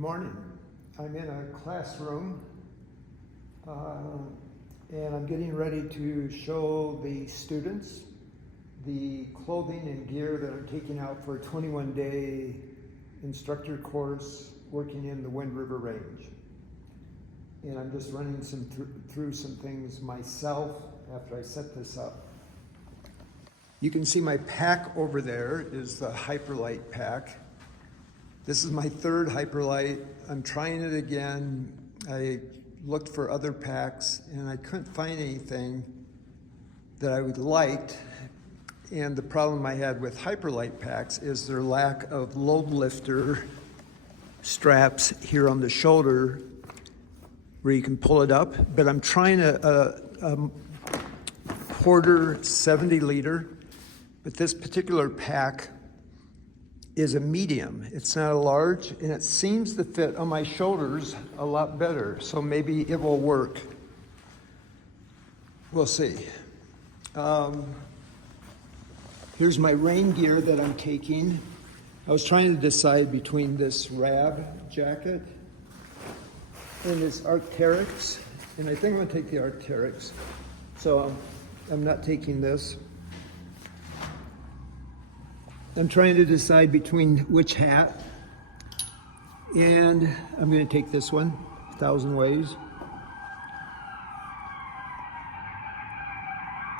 morning. I'm in a classroom and I'm getting ready to show the students the clothing and gear that I'm taking out for a 21-day instructor course working in the Wind River Range. And I'm just running through some things myself after I set this up. You can see my pack over there is the Hyperlite pack. This is my third Hyperlite. I'm trying it again. I looked for other packs and I couldn't find anything that I would like. And the problem I had with Hyperlite packs is their lack of load lifter straps here on the shoulder where you can pull it up. But I'm trying a Porter 70 liter, but this particular pack is a medium. It's not a large, and it seems to fit on my shoulders a lot better. So maybe it will work. We'll see. Here's my rain gear that I'm taking. I was trying to decide between this Rab jacket and this Arc'teryx, and I think I'm gonna take the Arc'teryx. So I'm not taking this. I'm trying to decide between which hat, and I'm going to take this one, 1,000 Ways.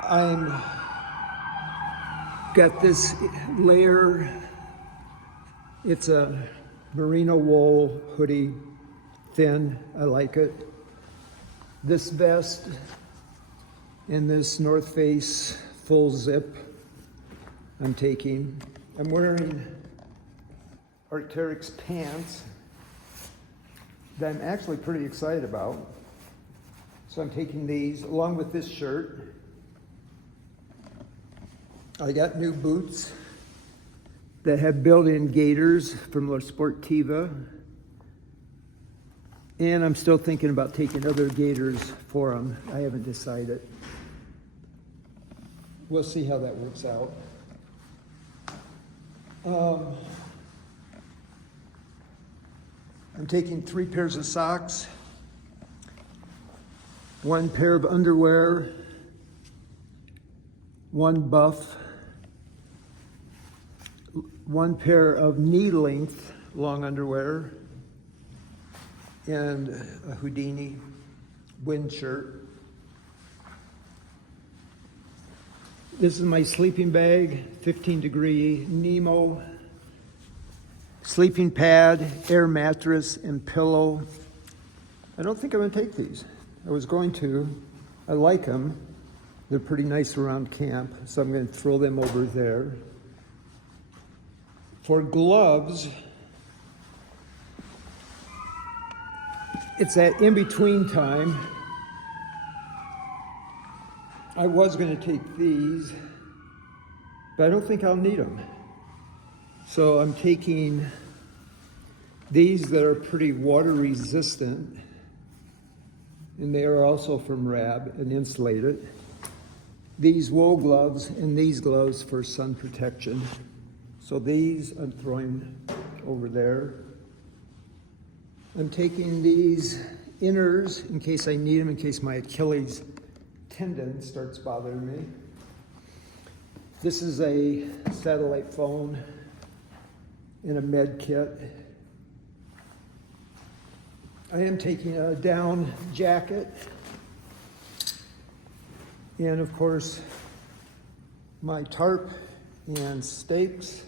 I'm got this layer. It's a merino wool hoodie, thin. I like it. This vest and this North Face full zip I'm taking. I'm wearing Arc'teryx pants that I'm actually pretty excited about. So I'm taking these along with this shirt. I got new boots that have built-in gaiters from La Sportiva. And I'm still thinking about taking other gaiters for them. I haven't decided. We'll see how that works out. I'm taking 3 pairs of socks, 1 pair of underwear, 1 buff, 1 pair of knee-length long underwear, and a Houdini wind shirt. This is my sleeping bag, 15-degree Nemo, sleeping pad, air mattress, and pillow. I don't think I'm gonna take these. I was going to. I like them. They're pretty nice around camp, so I'm gonna throw them over there. For gloves, it's that in-between time. I was going to take these, but I don't think I'll need them. So I'm taking these that are pretty water resistant, and they are also from Rab and insulated. These wool gloves and these gloves for sun protection. So these I'm throwing over there. I'm taking these inners in case I need them, in case my Achilles tendon starts bothering me. This is a satellite phone and a med kit. I am taking a down jacket. And of course, my tarp and stakes.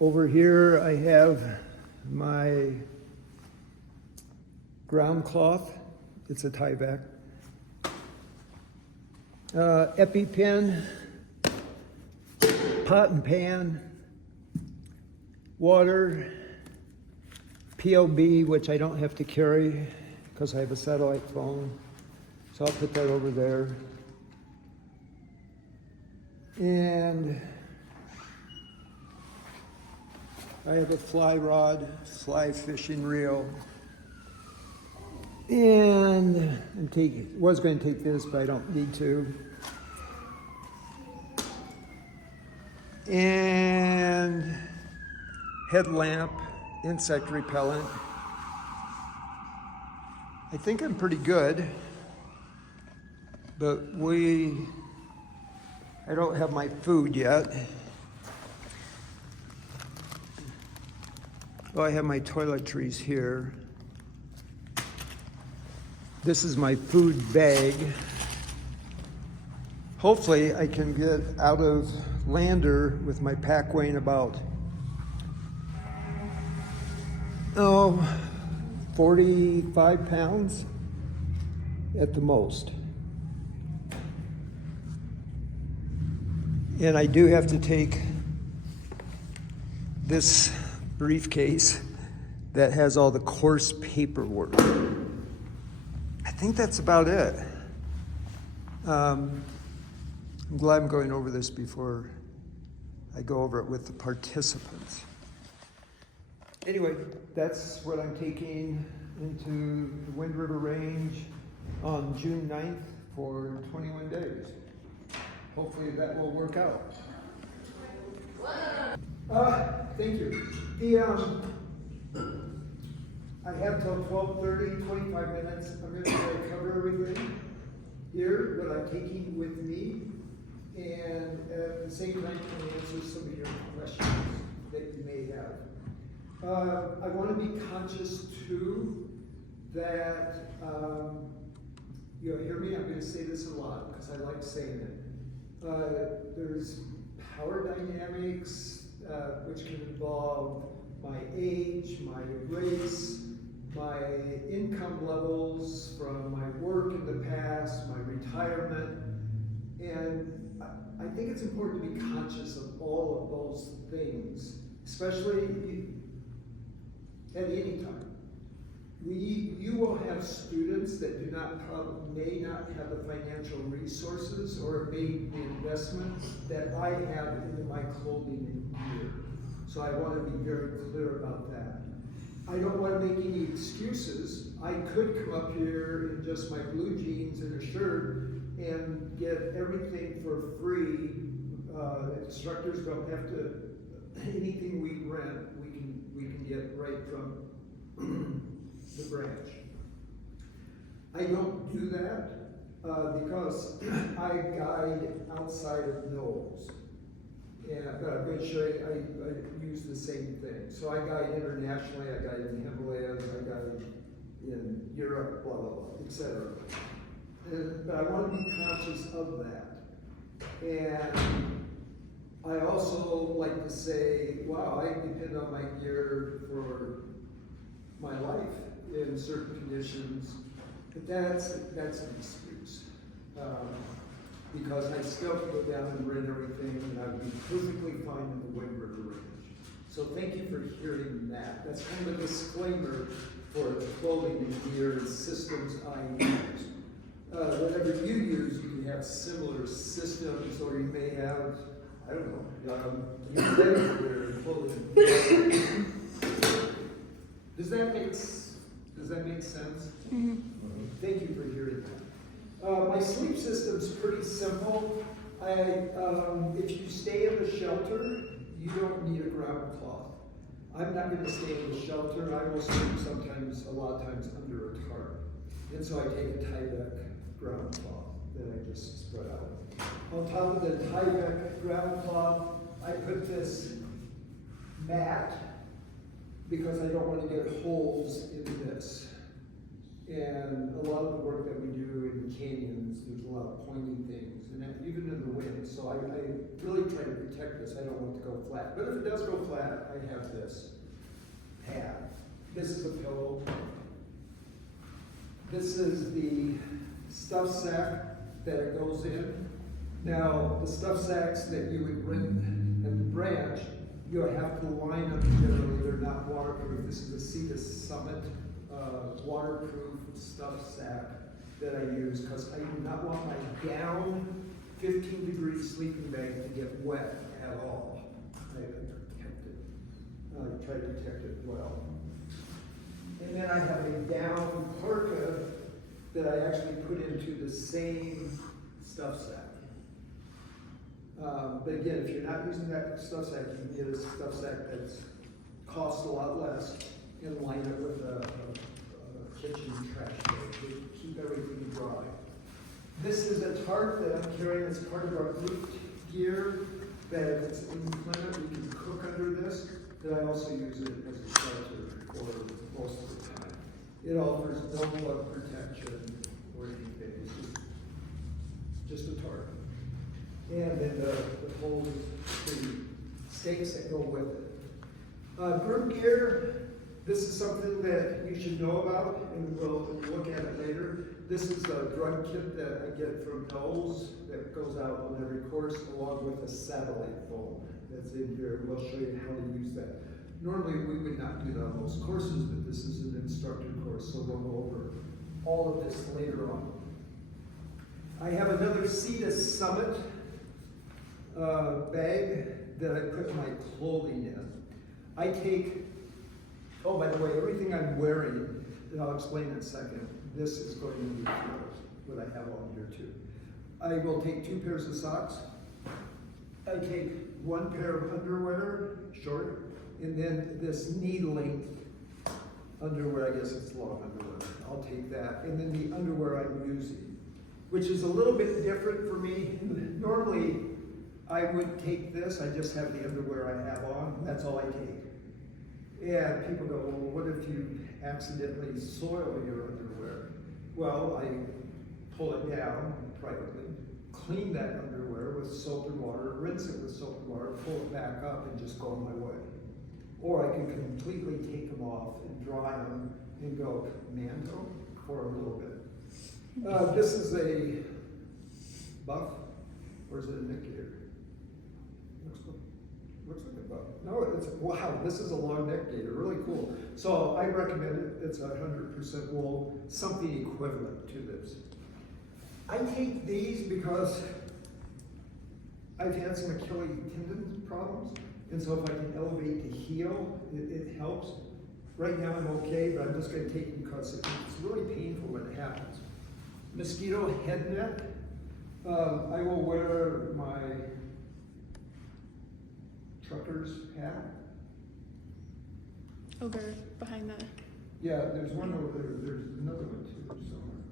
Over here, I have my ground cloth. It's a Tyvek. EpiPen, pot and pan, water, POB, which I don't have to carry because I have a satellite phone. So I'll put that over there. And I have a fly rod, fly fishing reel. And was going to take this, but I don't need to. And headlamp insect repellent. I think I'm pretty good, but I don't have my food yet. Oh, I have my toiletries here. This is my food bag. Hopefully I can get out of Lander with my pack weighing about 45 pounds at the most. And I do have to take this briefcase that has all the course paperwork. I think that's about it. I'm glad I'm going over this before I go over it with the participants. Anyway, that's what I'm taking into the Wind River Range on June 9th for 21 days. Hopefully that will work out. Thank you. I have till 12:30, 25 minutes. I'm going to try to cover everything here, what I'm taking with me, and at the same time, answer some of your questions that you may have. I want to be conscious too that you'll hear me. I'm going to say this a lot because I like saying it. There's power dynamics, which can involve my age, my race, my income levels from my work in the past, my retirement, and I think it's important to be conscious of all of those things, especially at any time. You will have students that may not have the financial resources or made the investment that I have into my clothing and gear. So I want to be very clear about that. I don't want to make any excuses. I could come up here in just my blue jeans and a shirt and get everything for free. Instructors don't have to, anything we rent, we can get right from the branch. I don't do that because I guide outside of NOLS. But I'm going to show you, I use the same thing. So I guide internationally, I guide in the Himalayas, I guide in Europe, blah, blah, blah, etc. But I want to be conscious of that. And I also like to say, wow, I depend on my gear for my life in certain conditions, but that's an excuse. Because I still can go down and rent everything, and I would be perfectly fine in the Wind River Range. So thank you for hearing that. That's kind of a disclaimer for the clothing and gear and systems I use. Whatever you use, you can have similar systems, or you may have, I don't know, you wear clothing. Does that make sense? Mm-hmm. Thank you for hearing that. My sleep system's pretty simple. If you stay in the shelter, you don't need a ground cloth. I'm not going to stay in the shelter. I will sleep a lot of times under a tarp. And so I take a Tyvek ground cloth that I just spread out. On top of the Tyvek ground cloth, I put this mat because I don't want to get holes in this. And a lot of the work that we do in the canyons, there's a lot of pointy things, and even in the wind. So I really try to protect this. I don't want it to go flat. But if it does go flat, I have this pad. This is a pillow. This is the stuff sack that it goes in. Now, the stuff sacks that you would rent at the branch, you have to line them generally. They're not waterproof. This is a Cetus Summit waterproof stuff sack that I use because I do not want my down 15-degree sleeping bag to get wet at all. I protect it. I try to protect it well. And then I have a down parka that I actually put into the same stuff sack. But again, if you're not using that stuff sack, you can get a stuff sack that's cost a lot less, and line it with a kitchen trash bag to keep everything dry. This is a tarp that I'm carrying as part of our group gear, that if it's inclement, we can cook under this, that I also use it as a shelter for most of the time. It offers no blood protection or anything, it's just a tarp. And then the whole, the stakes that go with it. Group gear, this is something that you should know about, and we'll look at it later. This is the drug kit that I get from NOLS that goes out on every course, along with a satellite phone that's in here. We'll show you how to use that. Normally, we would not do that on most courses, but this is an instructor course, so we'll go over all of this later on. I have another Cetus Summit bag that I put my clothing in. I take, oh, by the way, everything I'm wearing, that I'll explain in a second, this is going to be what I have on here too. I will take 2 pairs of socks. I take 1 pair of underwear, short, and then this knee length underwear, I guess it's long underwear. I'll take that. And then the underwear I'm using, which is a little bit different for me. Normally, I would take this, I just have the underwear I have on, that's all I take. And people go, well, what if you accidentally soil your underwear? Well, I pull it down privately, clean that underwear with soap and water, rinse it with soap and water, pull it back up and just go on my way. Or I can completely take them off and dry them and go commando for a little bit. This is a buff, or is it a neck gaiter? Looks like a buff. No, it's, wow, this is a long neck gaiter, really cool. So I recommend it, it's 100% wool, something equivalent to this. I take these because I've had some Achilles tendon problems, and so if I can elevate the heel, it helps. Right now I'm okay, but I'm just gonna take it because it's really painful when it happens. Mosquito head net, I will wear my trucker's hat. Over behind the. Yeah, there's one over there. There's another one too somewhere.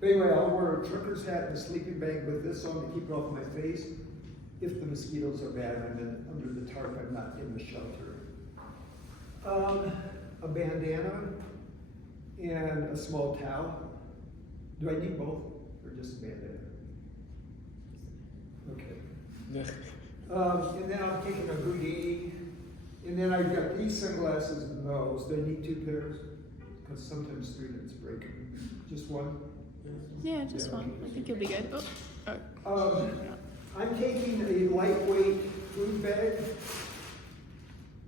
But anyway, I'll wear a trucker's hat and a sleeping bag with this on to keep it off my face. If the mosquitoes are bad, I'm in, under the tarp, I'm not in the shelter. A bandana and a small towel. Do I need both or just a bandana? Okay. And then I'm taking a hoodie, and then I've got these sunglasses and those. Do I need 2 pairs? Because sometimes students break them. Just one? Yeah, just one. I think you'll be good. I'm taking a lightweight food bag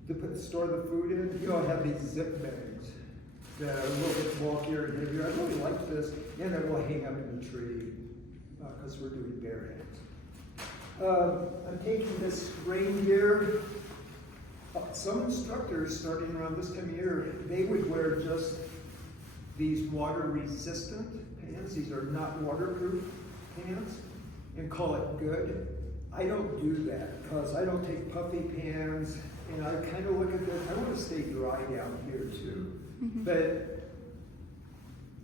to store the food in. You all have these zip bags that are a little bit bulkier and heavier. I really like this, and it will hang up in the tree because we're doing bear hands. I'm taking this rain gear. Some instructors, starting around this time of year, they would wear just these water-resistant pants. These are not waterproof pants, and call it good. I don't do that because I don't take puffy pants, and I kind of look at this. I want to stay dry down here too. Mm-hmm. But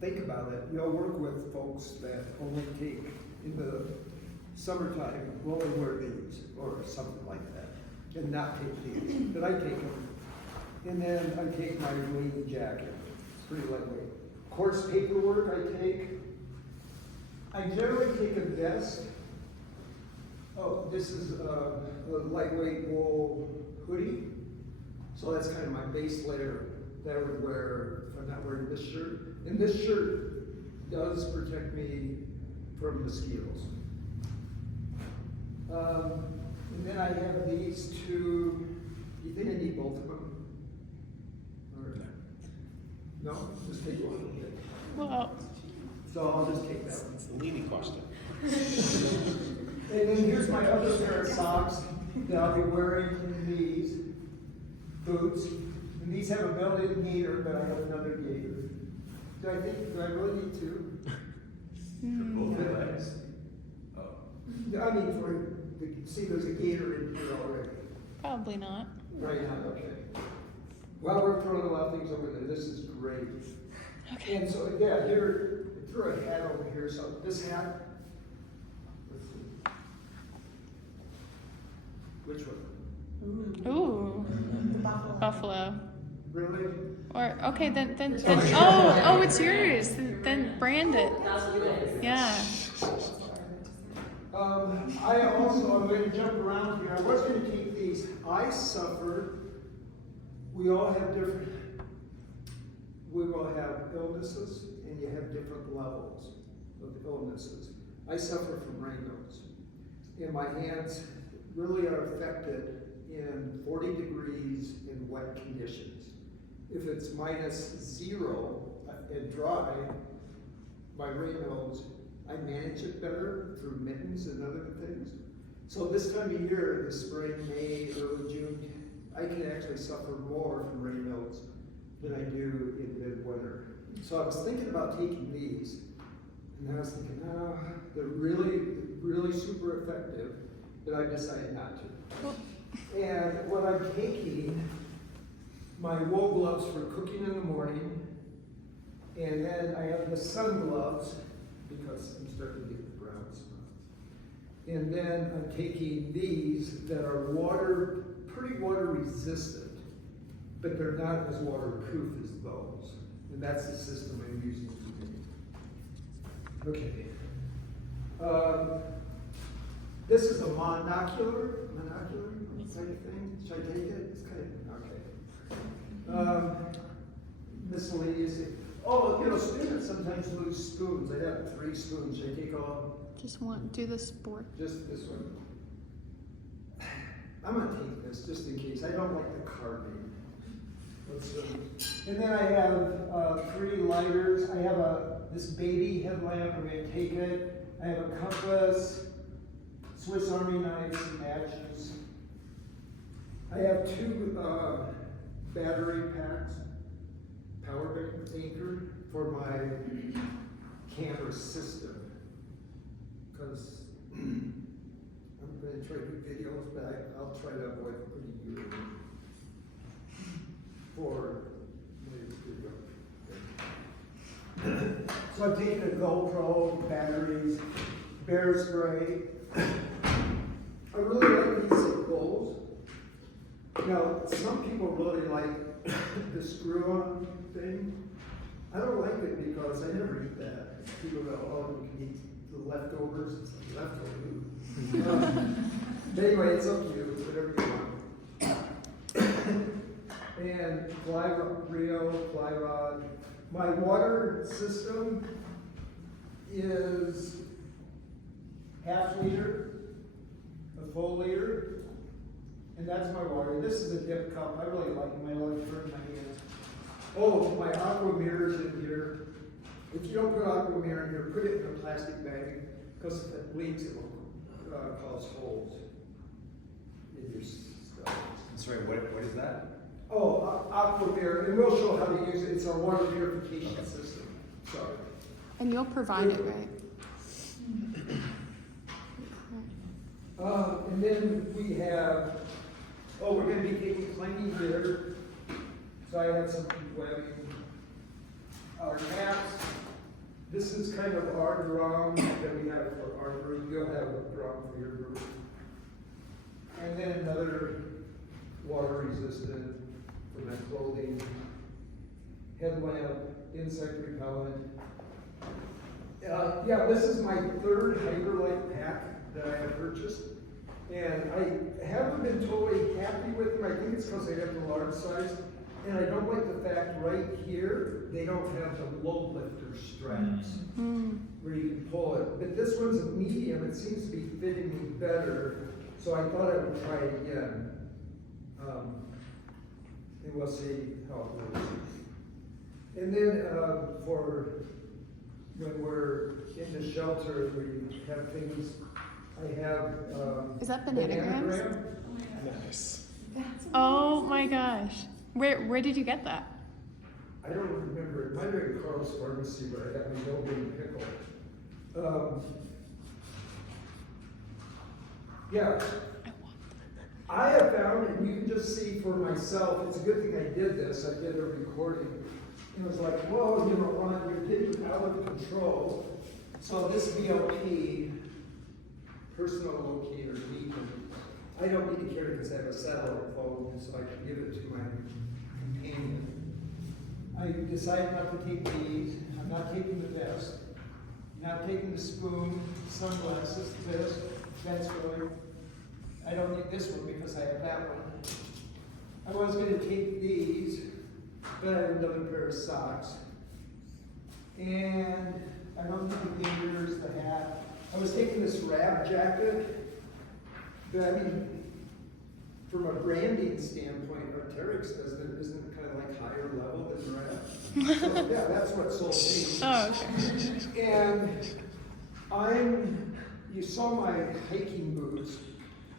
think about it. You'll work with folks that only take in the summertime, we'll only wear these or something like that, and not take these. But I take them, and then I take my rain jacket. It's pretty lightweight. Course paperwork I generally take a vest. Oh, this is a lightweight wool hoodie. So that's kind of my base layer that I would wear if I'm not wearing this shirt. And this shirt does protect me from mosquitoes. And then I have these 2. Do you think I need both of them? Or no? Just take one. Well. So I'll just take that one. It's the leading question. And then here's my other pair of socks that I'll be wearing in these boots. And these have a built-in gaiter, but I have another gaiter. Do I really need 2? Both your legs? Oh. I mean, see, there's a gaiter in here already. Probably not. Right now, okay. Well, we're throwing a lot of things over there. This is great. Okay. And so, yeah, here, I threw a hat over here. So this hat, let's see. Which one? Ooh. The buffalo. Buffalo. Really? Or okay, then oh, it's yours. Then brand it. Yeah. I'm going to jump around here. I was going to take these. I suffer. We all have different. We will have illnesses, and you have different levels of illnesses. I suffer from Raynaud's, and my hands really are affected in 40 degrees in wet conditions. If it's -0 and dry, my Raynaud's, I manage it better through mittens and other things. So this time of year, the spring, May, early June, I can actually suffer more from Raynaud's than I do in midwinter. So I was thinking about taking these, and I was thinking, oh, they're really super effective, but I decided not to. And what I'm taking, my wool gloves for cooking in the morning, and then I have the sun gloves, because I'm starting to get the brown spots. And then I'm taking these that are pretty water resistant, but they're not as waterproof as those. And that's the system I'm using today. Okay. This is a monocular kind of thing. Should I take it? It's kind of, okay. Miscellaneous. Oh, students sometimes lose spoons. I have 3 spoons. Should I take all? Just do the sport. Just this one. I'm gonna take this just in case. I don't like the carving. Let's see. And then I have 3 lighters. I have this baby headlamp. I'm gonna take it. I have a compass, Swiss Army knives and matches. I have 2 battery packs, power bank anchor for my camera system. Because I'm going to try to do videos, but I'll try to avoid putting you in for my video. So I'm taking a GoPro, batteries, bear spray. I really like these bowls. Now, some people really like the screw-on thing. I don't like it because I never eat that. People go, oh, you can eat the leftovers. It's like leftovers. Anyway, it's up to you, whatever you want. And fly rod. My water system is ½ liter, a full liter. And that's my water. This is a dip cup. I really like it. I like to turn my hands. Oh, my aqua mirror's in here. If you don't put aqua mirror in here, put it in a plastic bag, because if it leaks, it will cause holes in your stuff. Sorry, what is that? Oh, aqua mirror, and we'll show how to use it. It's our water purification system. Sorry. And you'll provide it, right? And then we have, we're going to be taking plenty here. So I have some webbing. Our caps. This is kind of our drum that we have for our group. You'll have a drum for your group. And then another water resistant for my clothing. Headlamp, insect repellent. This is my 3rd Hyperlight pack that I have purchased. And I haven't been totally happy with them. I think it's because I have the large size. And I don't like the fact right here, they don't have the low lifter straps where you can pull it. But this one's a medium. It seems to be fitting me better. So I thought I would try it again. And we'll see how it works. And then for when we're in the shelter, we have things. I have Is that bananagrams? Nice. Oh my gosh. Where did you get that? I don't remember. It might have been Carl's Pharmacy, but I got my no-bean pickle. Yeah. I have found, and you can just see for myself, it's a good thing I did this, I did a recording. It was like, whoa, you know, Ron, you're getting out of control. So this VLP, personal locator beacon, I don't need to carry it because I have a satellite phone, so I can give it to my companion. I decided not to take these. I'm not taking the vest. Not taking the spoon, sunglasses, this, that's going. I don't need this one because I have that one. I was going to take these, but I have another pair of socks. And I don't need the gaiters, the hat. I was taking this wrap jacket, but I mean, from a branding standpoint, Arc'teryx isn't it kind of like higher level than wrap? So, yeah, that's what sold me. Oh, okay. And you saw my hiking boots.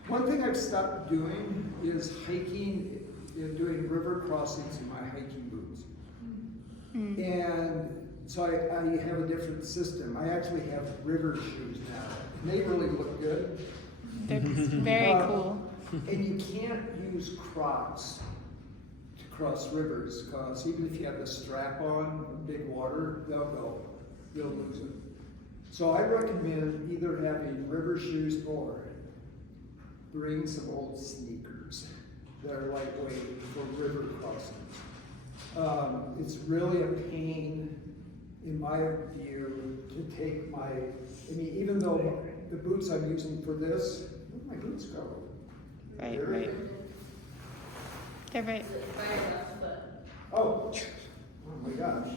One thing I've stopped doing is hiking, doing river crossings in my hiking boots. And so I have a different system. I actually have river shoes now. And they really look good. They're very cool. And you can't use Crocs to cross rivers, because even if you have the strap on, big water, they'll lose it. So I recommend either having river shoes or bring some old sneakers that are lightweight for river crossings. It's really a pain, in my view, to take my, I mean, even though the boots I'm using for this, where'd my boots go? Right. They're right. Oh my gosh.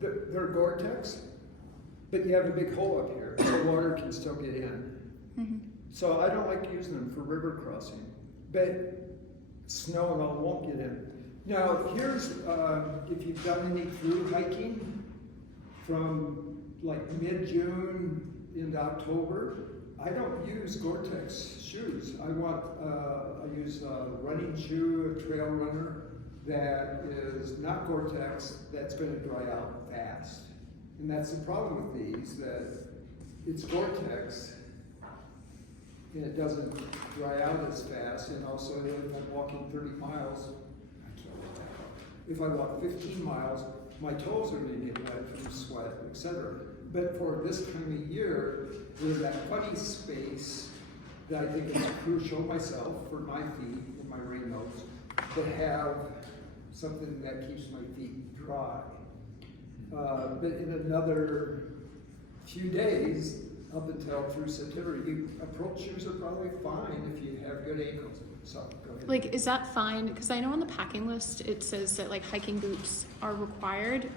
They're Gore-Tex, but you have a big hole up here, so water can still get in. So I don't like using them for river crossing, but snow and all won't get in. Now here's, if you've done any through hiking from like mid-June into October, I don't use Gore-Tex shoes. I use a running shoe, a trail runner that is not Gore-Tex, that's going to dry out fast. And that's the problem with these, that it's Gore-Tex and it doesn't dry out as fast. And also if I'm walking 30 miles, I can't walk that far. If I walk 15 miles, my toes are going to get wet from sweat, etc. But for this time of year, there's that funny space that I think is crucial myself for my feet and my Raynaud's to have something that keeps my feet dry. But in another few days, up until through September, approach shoes are probably fine if you have good ankles. So go ahead. Like, is that fine? Because I know on the packing list it says that like hiking boots are required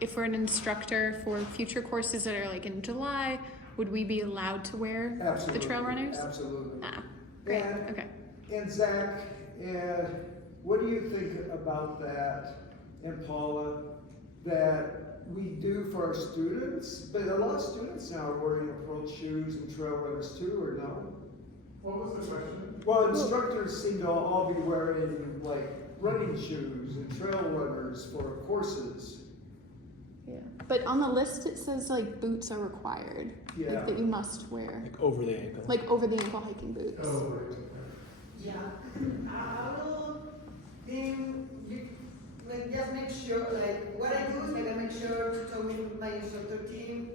if we're an instructor for future courses that are like in July. Would we be allowed to wear the trail runners? Absolutely. Ah, great. Okay. And Zach, what do you think about that, and Paula, that we do for our students? But a lot of students now are wearing approach shoes and trail runners too, or no? What was the question? Well, instructors seem to all be wearing like running shoes and trail runners for courses. Yeah. But on the list it says like boots are required. Yeah. Like that you must wear. Like over the ankle. Like over the ankle hiking boots. Oh, right. Yeah, I will think just make sure, like, what I do is like I make sure to talk with my instructor team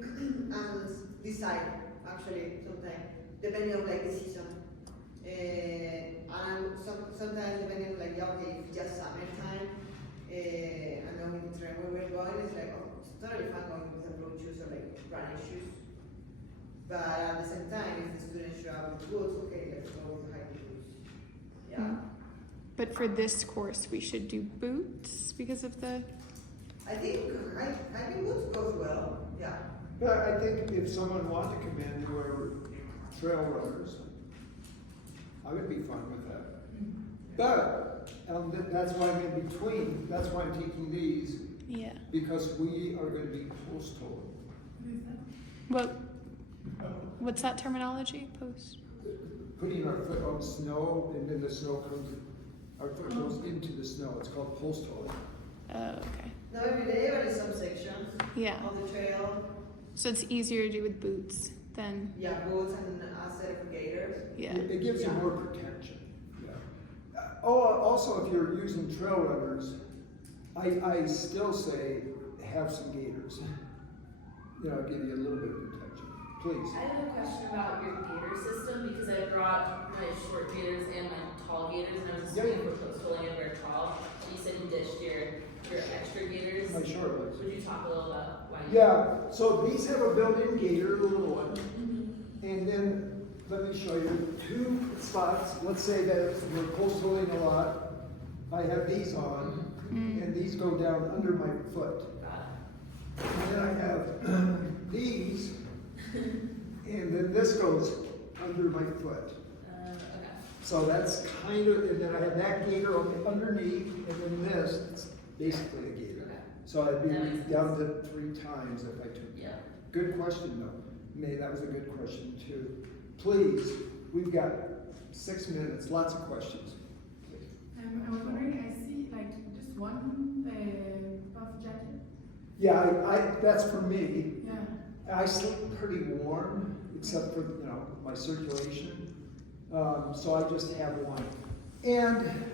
and decide, actually, sometimes, depending on like the season. And sometimes depending on like, yeah, okay, if just summertime, and then with the trend where we're going, it's like, oh, it's totally fine going with approach shoes or like running shoes. But at the same time, if the students show up with boots, okay, let's go with hiking boots. Yeah. But for this course, we should do boots because of the. I think hiking boots goes well. Yeah. But I think if someone wanted to come in and wear trail runners, I would be fine with that. But that's why I'm in between. That's why I'm taking these, Yeah. because we are going to be post-told. What's that terminology? Post. Putting our foot on snow, and then the snow comes, our foot goes into the snow. It's called post-hole. Oh, okay. Now every day there is some sections Yeah. on the trail So it's easier to do with boots than, Yeah, boots and a set of gaiters. yeah. It gives you Yeah. more protection. Yeah. Oh, also, if you're using trail runners, I still say have some gaiters. You know, give you a little bit of protection. Please. I have a question about your gator system because I brought my short gators and my tall gators, and I was assuming for post holing and wear tall. And you said you ditched your extra gators. My short ones. Would you talk a little about why? You Yeah, so these have a built-in gaiter, the little one. And then, let me show you two spots. Let's say that we're coastaling a lot. I have these on, and these go down under my foot. Got And then I have these, and then this goes under my foot. okay. So that's kind of, and then I have that gaiter underneath, and then this, it's basically a gaiter. Okay. So I'd be That makes down to 3 times if I took Yeah. Good question, though. May, that was a good question, too. Please, we've got 6 minutes, lots of questions. I was wondering, I see like just one puff jacket. Yeah, that's for me. Yeah. I sleep pretty warm, except for, my circulation. So I just have one. And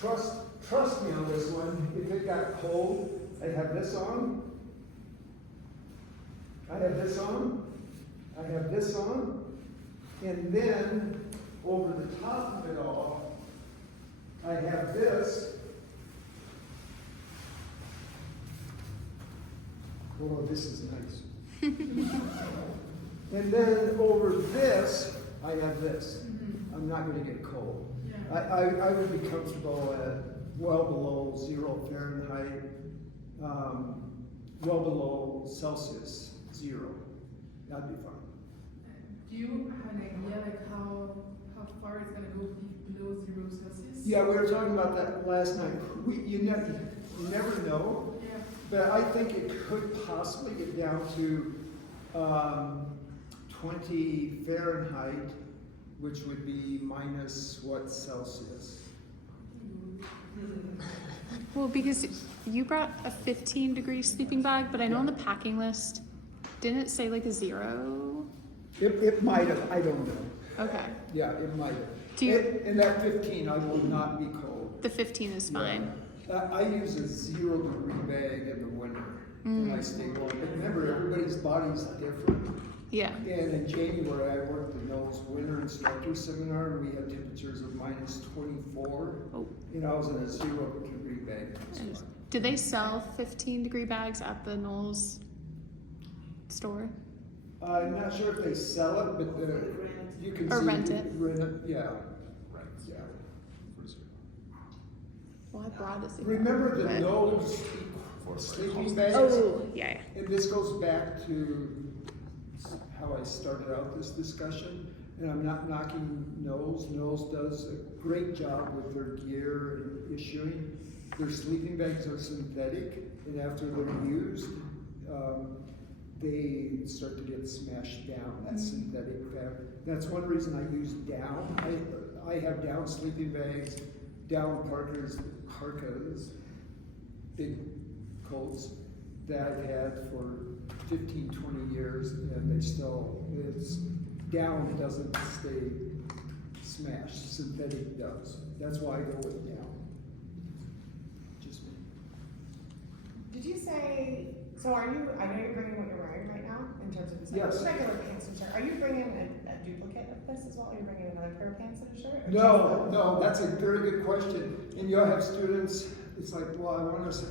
trust me on this one, if it got cold, I have this on. I have this on. I have this on. And then, over the top of it all, I have this. Oh, this is nice. And then over this, I have this. I'm not going to get cold. Yeah. I would be comfortable at well below 0 Fahrenheit, well below Celsius, 0. That'd be fine. Do you have an idea like how far it's gonna go below 0 Celsius? Yeah, we were talking about that last night. You never know, Yeah. but I think it could possibly get down to 20 Fahrenheit, which would be minus what Celsius? Well, because you brought a 15-degree sleeping bag, but I know on the packing list, didn't it say like a 0? It might have, I don't know. Okay. Yeah, it might have. Do you- And that 15, I will not be cold. The 15 is fine. I use a 0-degree bag in the winter, and I stay warm. But remember, everybody's body's different. Yeah. And in January, I worked the NOLS Winter Instructor Seminar, and we had temperatures of minus 24. Oh. And I was in a 0-degree bag. And do they sell 15-degree bags at the NOLS store? I'm not sure if they sell it, but you can Or see rent it. Rent it, yeah. Yeah. Well, I brought a 0. Remember the but- NOLS sleeping bags? Oh, yeah, yeah. And this goes back to how I started out this discussion, and I'm not knocking NOLS. NOLS does a great job with their gear and issuing. Their sleeping bags are synthetic, and after they're used, they start to get smashed down, that synthetic fabric. That's one reason I use down. I have down sleeping bags, down parkas, big coats that I've had for 15, 20 years, and it's down, it doesn't stay smashed, synthetic does. That's why I go with down. Just me. Did you say, so are you, I know you're bringing what you're wearing right now in terms of Yes. regular pants and shirt. Are you bringing a duplicate of this as well? Are you bringing another pair of pants and a shirt? Or No, that's a very good question. And you'll have students, it's like, well, I want to,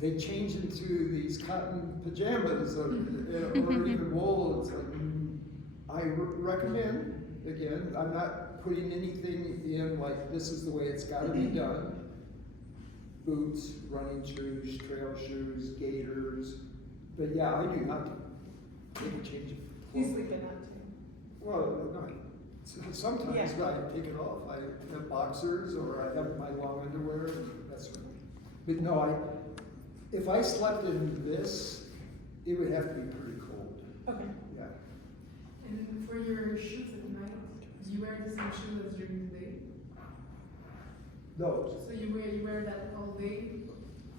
they change into these cotton pajamas or even wool. It's like, I recommend, again, I'm not putting anything in like this is the way it's got to be done. Boots, running shoes, trail shoes, gaiters. But yeah, I do not take a change of You clothes. sleep in that too? Well, no, sometimes Yeah. I take it off. I have boxers or I have my long underwear, that sort of thing. But no, if I slept in this, it would have to be pretty cold. Okay. Yeah. And for your shoes at night, do you wear the same shoes as during the day? Those. So you wear that all day?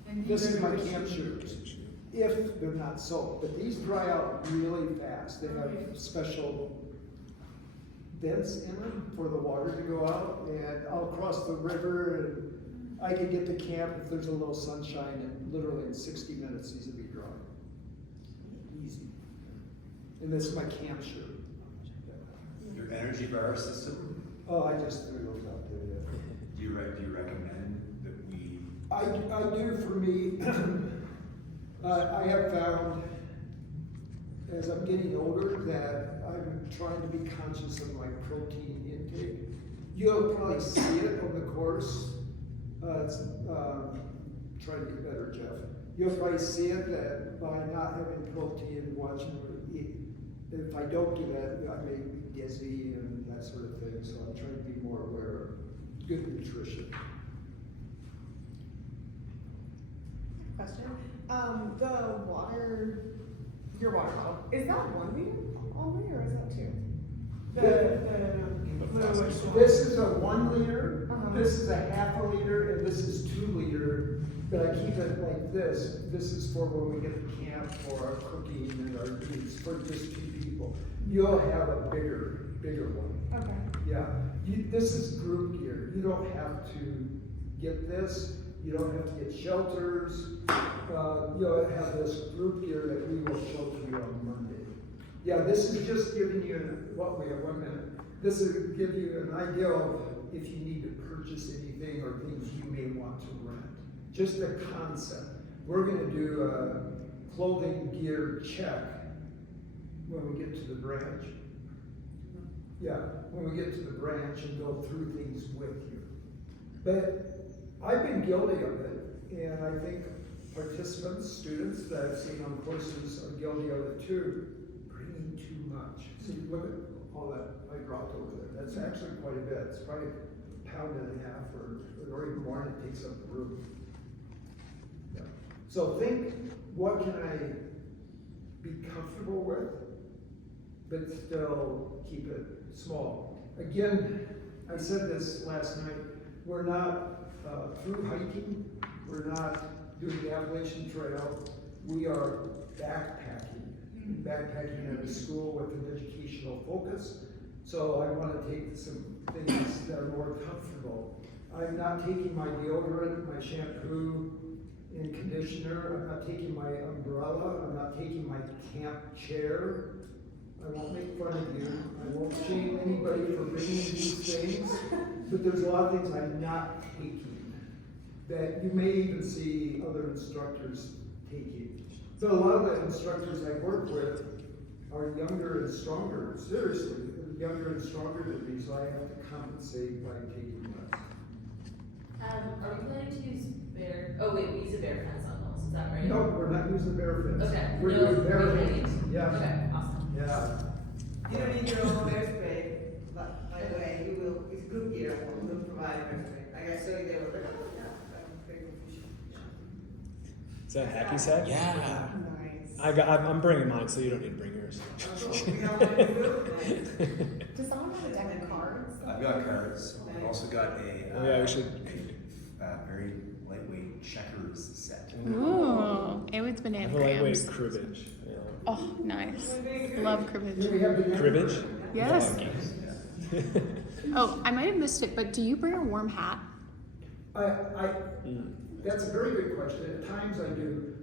And This is my wear camp shoes? shoes. if they're not soaked. But these dry out really fast. They have special vents in them for the water to go out, and I'll cross the river, and I can get to camp if there's a little sunshine, and literally in 60 minutes these will be dry. Easy. And this is my camp shirt. Your energy bar system, Oh, I just threw those out there. Yeah. do you recommend that we, I do for me. I have found as I'm getting older that I'm trying to be conscious of my protein intake. You'll probably see it on the course. Trying to get better, Jeff. You'll probably see it that by not having protein and watching what I eat, if I don't get it, I may be dizzy and that sort of thing. So I'm trying to be more aware of good nutrition. Question. The water, your water bottle, is that 1 liter only, or is that 2? The fluid. This is a 1 liter, Uh-huh. this is a half a liter, and this is 2 liter. But I keep it like this. This is for when we get to camp for our cooking and our needs for just 2 people. You'll have a bigger one. Okay. Yeah, this is group gear. You don't have to get this. You don't have to get shelters. You'll have this group gear that we will show to you on Monday. Yeah, this is just giving you we have 1 minute. This will give you an idea of if you need to purchase anything or things you may want to rent. Just the concept. We're going to do a clothing gear check when we get to the branch. Yeah, when we get to the branch and go through things with you. But I've been guilty of it, and I think participants, students that I've seen on courses are guilty of it too, bringing too much. See, look at all that I brought over there. That's actually quite a bit. It's probably a pound and a half or even more, and it takes up the room. Yeah. So think, what can I be comfortable with, but still keep it small? Again, I said this last night, we're not through hiking, we're not doing the Appalachian Trail, we are backpacking at a school with an educational focus. So I want to take some things that are more comfortable. I'm not taking my deodorant, my shampoo, and conditioner. I'm not taking my umbrella. I'm not taking my camp chair. I won't make fun of you. I won't shame anybody for bringing these things. But there's a lot of things I'm not taking that you may even see other instructors taking. So a lot of the instructors I work with are younger and stronger. Seriously, they're younger and stronger than me, so I have to compensate by taking less. Are we planning to use bear? Oh wait, we use a bear fence on those. Is that right? No, we're not using bear fence. Okay. We're No, doing bear we fence. won't. Yeah. Okay. Awesome. Yeah. You don't need your own bear spray, but by the way, you will, it's group gear, we'll provide bear spray. Like I saw you, they were like, oh, yeah, that's very confusion. Is that hacky sack? Yeah. Nice. I'm bringing mine, so you don't need to bring yours. We got one in the group. Does someone have a deck of cards? I've got cards. I've also got a, Oh yeah, we should. very lightweight checkers set. Ooh, Awood's I banana have a lightweight grams. cribbage. Yeah. Oh, nice. Love Do we cribbage. have the Cribbage? Yes. Yeah. Oh, I might have missed it, but do you bring a warm hat? That's a very good question. At times I do.